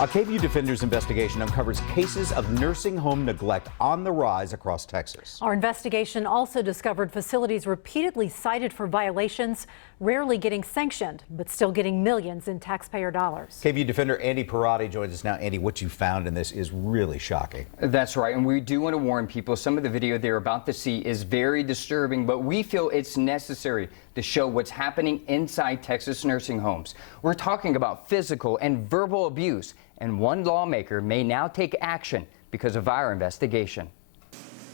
A KVUE Defenders investigation uncovers cases of nursing home neglect on the rise across Texas. Our investigation also discovered facilities repeatedly cited for violations, rarely getting sanctioned, but still getting millions in taxpayer dollars. KVUE Defender Andy Parati joins us now. Andy, what you found in this is really shocking. That's right, and we do want to warn people, some of the video they're about to see is very disturbing, but we feel it's necessary to show what's happening inside Texas nursing homes. We're talking about physical and verbal abuse, and one lawmaker may now take action because of our investigation.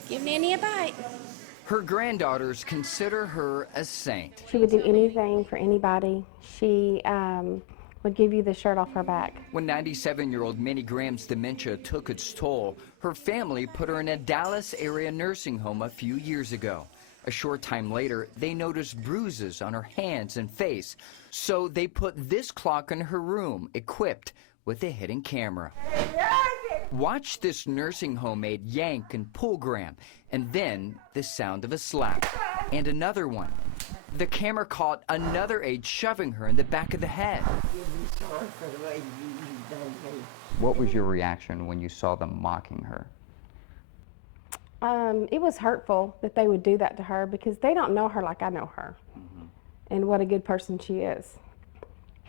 Give Nanny a bite. Her granddaughters consider her a saint. She would do anything for anybody. She would give you the shirt off her back. When 97-year-old Minnie Graham's dementia took its toll, her family put her in a Dallas area nursing home a few years ago. A short time later, they noticed bruises on her hands and face, so they put this clock in her room, equipped with a hidden camera. Watch this nursing home aide yank and pull Graham, and then the sound of a slap, and another one. The camera caught another aide shoving her in the back of the head. What was your reaction when you saw them mocking her? It was hurtful that they would do that to her because they don't know her like I know her, and what a good person she is.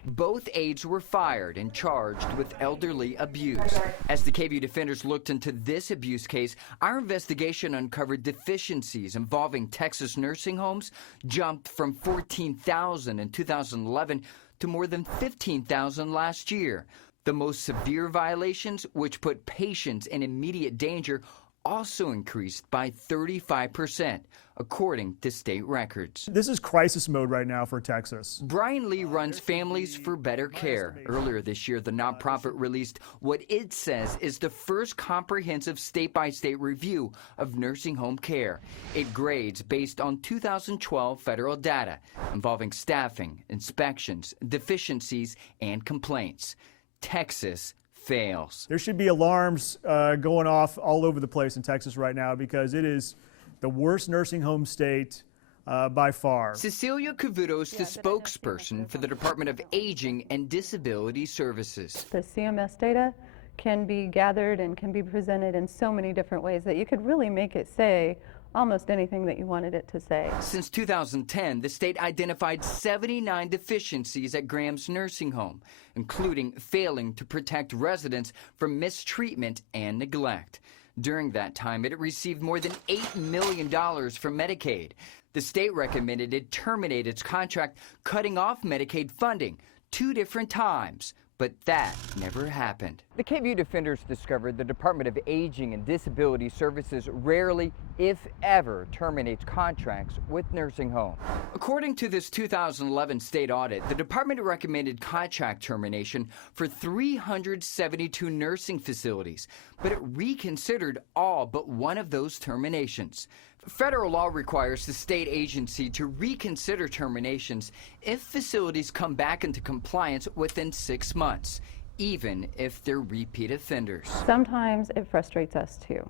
Both aides were fired and charged with elderly abuse. As the KVUE Defenders looked into this abuse case, our investigation uncovered deficiencies involving Texas nursing homes jumped from 14,000 in 2011 to more than 15,000 last year. The most severe violations, which put patients in immediate danger, also increased by 35%, according to state records. This is crisis mode right now for Texas. Brian Lee runs Families for Better Care. Earlier this year, the nonprofit released what it says is the first comprehensive state-by-state review of nursing home care. It grades based on 2012 federal data involving staffing, inspections, deficiencies, and complaints. Texas fails. There should be alarms going off all over the place in Texas right now because it is the worst nursing home state by far. Cecilia Cavuto is the spokesperson for the Department of Aging and Disability Services. The CMS data can be gathered and can be presented in so many different ways that you could really make it say almost anything that you wanted it to say. Since 2010, the state identified 79 deficiencies at Graham's nursing home, including failing to protect residents from mistreatment and neglect. During that time, it received more than $8 million from Medicaid. The state recommended it terminate its contract, cutting off Medicaid funding 2 different times. But that never happened. The KVUE Defenders discovered the Department of Aging and Disability Services rarely, if ever, terminates contracts with nursing homes. According to this 2011 state audit, the department recommended contract termination for 372 nursing facilities, but it reconsidered all but one of those terminations. Federal law requires the state agency to reconsider terminations if facilities come back into compliance within 6 months, even if they're repeat offenders. Sometimes it frustrates us too,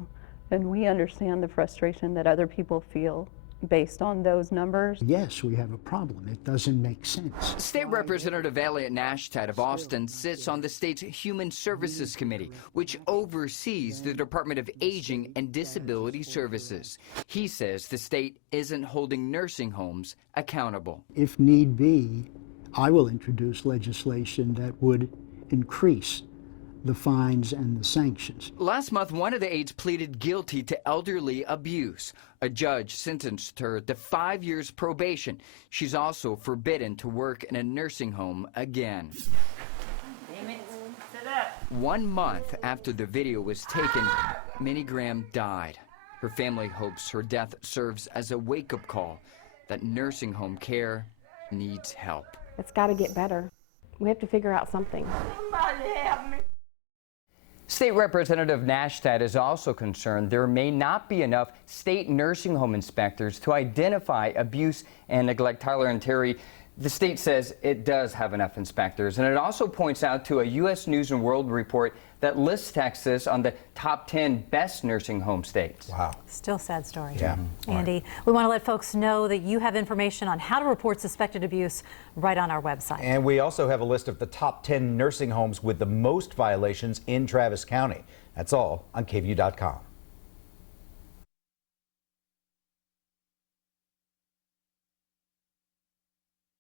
and we understand the frustration that other people feel based on those numbers. Yes, we have a problem. It doesn't make sense. State Representative Elliot Nashtad of Austin sits on the state's Human Services Committee, which oversees the Department of Aging and Disability Services. He says the state isn't holding nursing homes accountable. If need be, I will introduce legislation that would increase the fines and the sanctions. Last month, one of the aides pleaded guilty to elderly abuse. A judge sentenced her to 5 years probation. She's also forbidden to work in a nursing home again. 1 month after the video was taken, Minnie Graham died. Her family hopes her death serves as a wake-up call that nursing home care needs help. It's got to get better. We have to figure out something. Somebody help me. State Representative Nashtad is also concerned there may not be enough state nursing home inspectors to identify abuse and neglect. Tyler and Terry, The state says it does have enough inspectors, and it also points out to a U.S. News & World report that lists Texas on the top 10 best nursing home states. Wow. Still sad story. Yeah. Andy, we want to let folks know that you have information on how to report suspected abuse right on our website. And we also have a list of the top 10 nursing homes with the most violations in Travis County. That's all on KVUE.com.